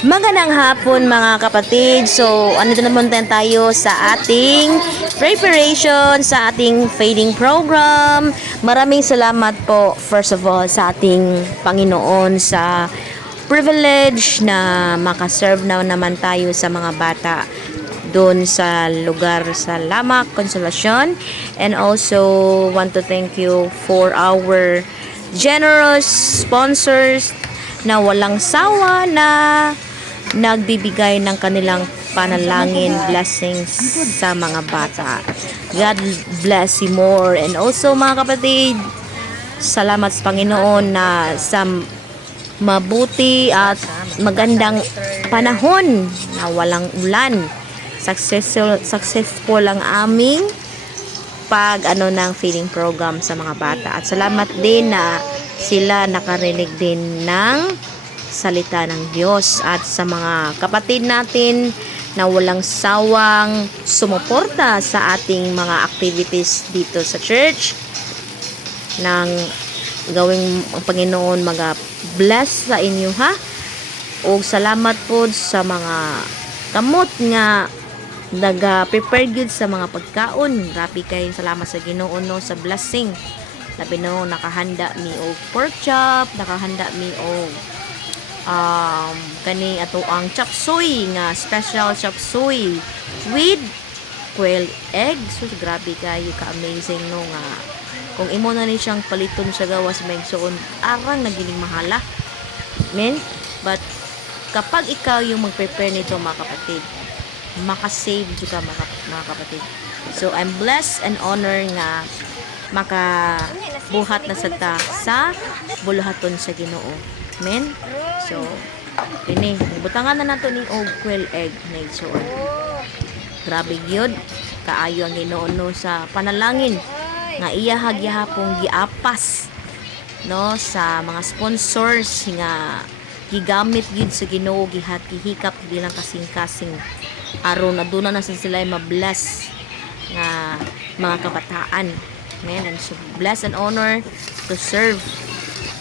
Magandang hapon mga kapatid. So, andito naman tayo sa ating preparation sa ating feeding program. Maraming salamat po first of all sa ating Panginoon sa privilege na makaserve na naman tayo sa mga bata doon sa lugar sa Lamak, Consolacion. And also want to thank you for our generous sponsors na walang sawa na nagbibigay ng kanilang panalangin, blessings sa mga bata. God bless you more. And also mga kapatid, salamat sa Panginoon na sa mabuti at magandang panahon na walang ulan. Successful ang aming ng feeding program sa mga bata. At salamat din na sila nakarinig din ng salita ng Diyos, at sa mga kapatid natin na walang sawang sumuporta sa ating mga activities dito sa church, nang gawing ang Panginoon mag-bless sa inyo ha. O salamat po sa mga kamot nga naga-prepare good sa mga pagkaon. Grabe kayo, salamat sa Ginoo no sa blessing. Labi no, nakahanda mi og pork chop, nakahanda mi og kani ato ang chop suey nga special chop suey with quail egg. So grabe kayo ka amazing no nga kung imo na ni siyang paliton sa gawas maigsoon arang nagining mahala men. But kapag ikaw yung mag-prepare nito mga kapatid, makasave juga mga kapatid. So I'm blessed and honored nga makabuhat na sa buluhaton sa Ginoo. Amen. So, ini butangan na nato ni og quail egg na igsoon. Grabe gyud kaayo ang Ginoo no sa panalangin nga iya hagyapong giapas no sa mga sponsors nga gigamit gyud sa Ginoo, gihikap bilang kasing-kasing aron aduna na sila ma-bless nga mga kabataan. Amen. And so bless and honor to serve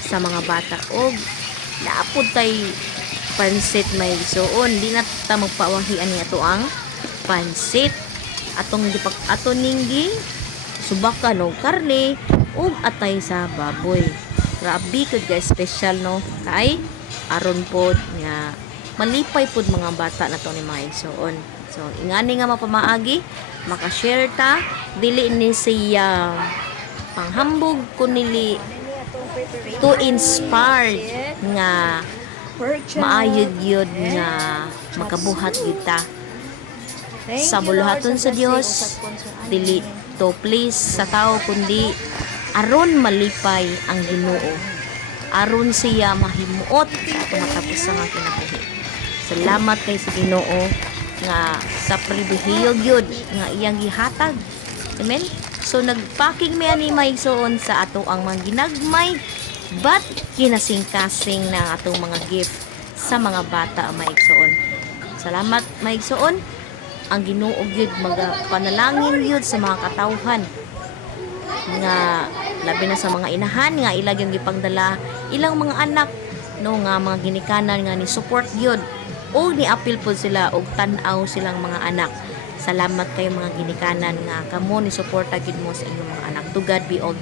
sa mga bata. Og naapod tay pansit may igsoon, di na ta magpawahian niya to ang pansit atong ato ninggi subakan og karne ug atay sa baboy. Grabe good guys, special no kay aron pod nga malipay pod mga bata na to ni mga igsoon. So ingani nga mapamaagi maka-share ta, dili ni siya panghambog kunili to inspired nga maayod yun nga makabuhat kita sa buluhaton sa Dios, dili to please sa tao kundi aron malipay ang Ginoo, aron siya mahimuot at matapos ang kinabuhi. Salamat kay sa Ginoo nga sa pribilehiyo gyud nga iyang gihatag. Amen. So nagpacking mi ani maigsoon sa ato ang mga ginagmay but kinasing-kasing na atong mga gift sa mga bata maigsoon. Salamat maigsoon. Ang Ginoo gyud magapanalangin gyud sa mga katawhan nga labi na sa mga inahan nga ilag yung gipangdala ilang mga anak no nga mga ginikanan nga ni support gyud o ni apil po sila og tan-aw silang mga anak. Salamat kayo mga ginikanan nga kamo ni suporta gyud mo sa inyong mga anak. To God be all the